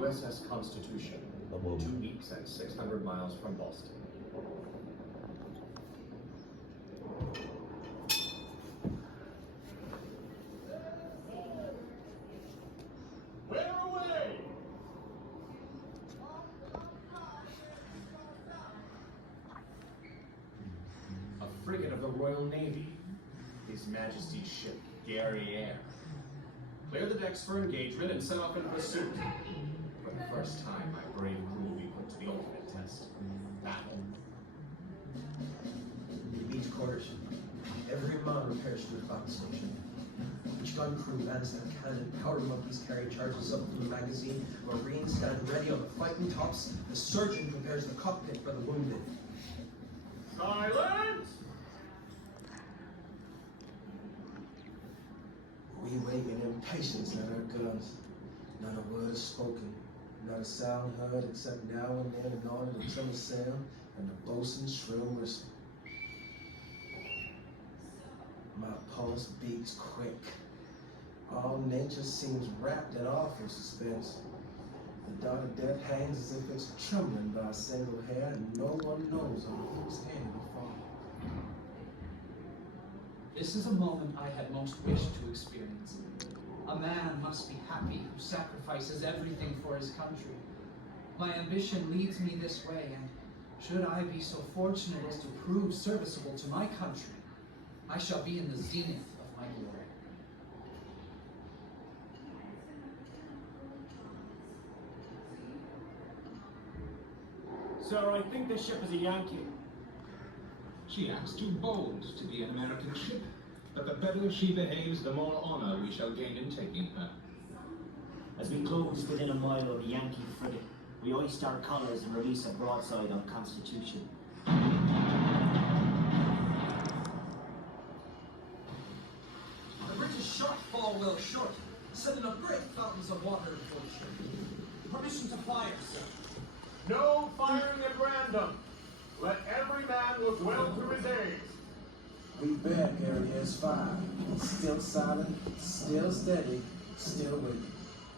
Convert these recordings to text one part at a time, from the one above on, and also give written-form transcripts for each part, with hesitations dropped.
USS Constitution, 2 weeks and 600 miles from Boston. Where away? A frigate of the Royal Navy, His Majesty's ship, Guerriere. Clear the decks for engagement and set off in pursuit. For the first time, my brave crew will be put to the ultimate test. Battle. We beat quarters. Every man repairs to his battle station. Each gun crew lands their cannon, powder monkeys carry charges up from the magazine, marines stand ready on the fighting tops, the surgeon prepares the cockpit for the wounded. Silence! We wait in impatience at our guns. Not a word is spoken, not a sound heard except now and then and on the tremor sound and the boatswain's shrill whistle. My pulse beats quick. All nature seems wrapped in awful suspense. The dot of death hangs as if it's trembling by a single hair, and no one knows on whose hand it will fall. This is a moment I had most wished to experience. A man must be happy who sacrifices everything for his country. My ambition leads me this way, and should I be so fortunate as to prove serviceable to my country, I shall be in the zenith of my glory. Sir, I think this ship is a Yankee. She acts too bold to be an American ship, but the better she behaves, the more honor we shall gain in taking her. As we close within a mile of the Yankee frigate, we hoist our colours and release a broadside on Constitution. The British shot fall well short, sending up great fountains of water in full ship. Permission to fire, sir. No firing at random. Let every man look well to his aims. We bear Guerriere's fire, still silent, still steady, still waiting.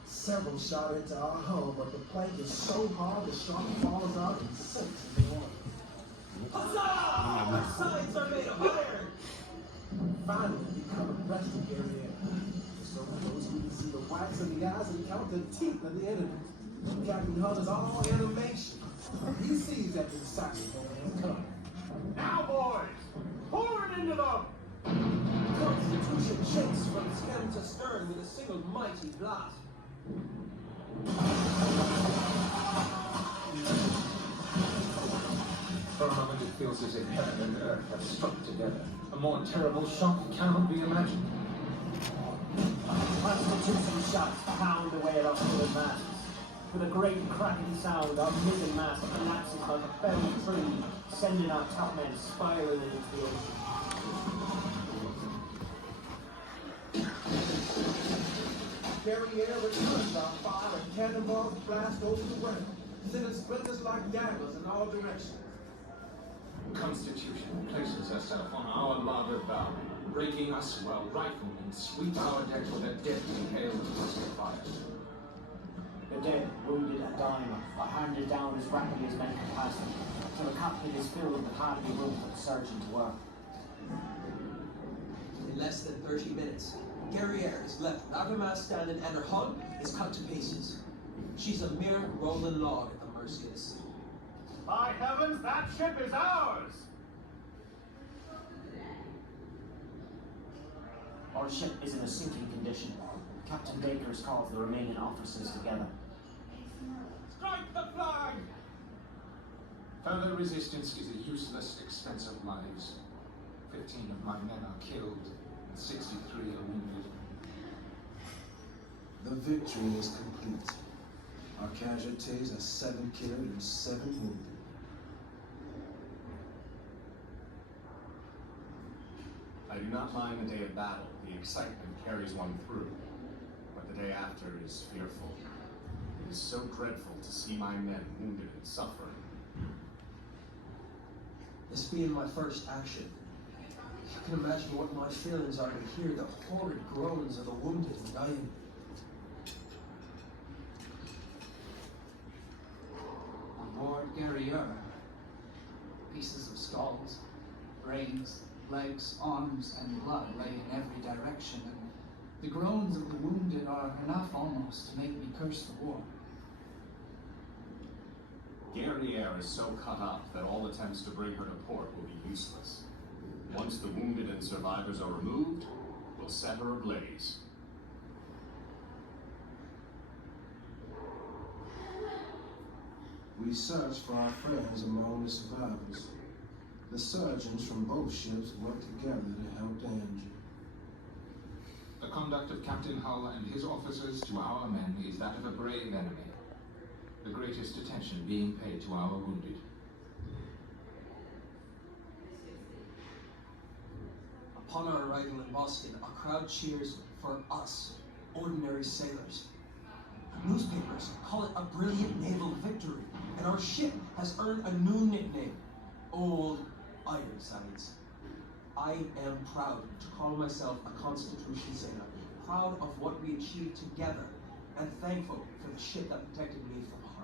Several shot into our hull, but the plank is so hard the shot falls out and sinks in the water. Huzzah! Our sides are made of iron! Finally, we come abreast of Guerriere. So close we can see the whites of the eyes and count the teeth of the enemy. Captain Hull is all animation. He sees that the sight is coming. Now, boys, pour it into them! Constitution shakes from stem to stern with a single mighty blast. For a moment it feels as if heaven and earth have struck together. A more terrible shock cannot be imagined. Constitution shots pound away at our forward masts. With a great cracking sound, our mizzen mast collapses like a felled tree, sending our topmen spiraling into the ocean. Guerriere returns our fire and cannonballs blast over the ground, sending splinters like daggers in all directions. Constitution places herself on our larboard bow, breaking us while riflemen sweep our decks with a deadly hail of musket fire. The dead, wounded, and dying are handed down as rapidly as men can pass them, so the cockpit is filled with hardly room for the surgeon to work. In less than 30 minutes, Guerriere is left without her mast standing and her hull is cut to pieces. She's a mere rolling log at the mercy of the sea. By heavens, that ship is ours! Our ship is in a sinking condition. Captain Baker has called the remaining officers together. Strike the flag! Further resistance is a useless expense of lives. 15 of my men are killed, and 63 are wounded. The victory is complete. Our casualties are 7 killed and 7 wounded. I do not mind the day of battle. The excitement carries one through. But the day after is fearful. It is so dreadful to see my men wounded and suffering. This being my first action, you can imagine what my feelings are to hear the horrid groans of the wounded and dying. earth. Pieces of skulls, brains, legs, arms, and blood lay in every direction, and the groans of the wounded are enough almost to make me curse the war. Guerriere is so cut up that all attempts to bring her to port will be useless. Once the wounded and survivors are removed, we'll set her ablaze. We searched for our friends among the survivors. The surgeons from both ships worked together to help the injured. The conduct of Captain Hull and his officers to our men is that of a brave enemy, the greatest attention being paid to our wounded. Upon our arrival in Boston, a crowd cheers for us, ordinary sailors. Newspapers call it a brilliant naval victory, and our ship has earned a new nickname, Old Ironsides. I am proud to call myself a Constitution sailor, proud of what we achieved together, and thankful for the ship that protected me from harm.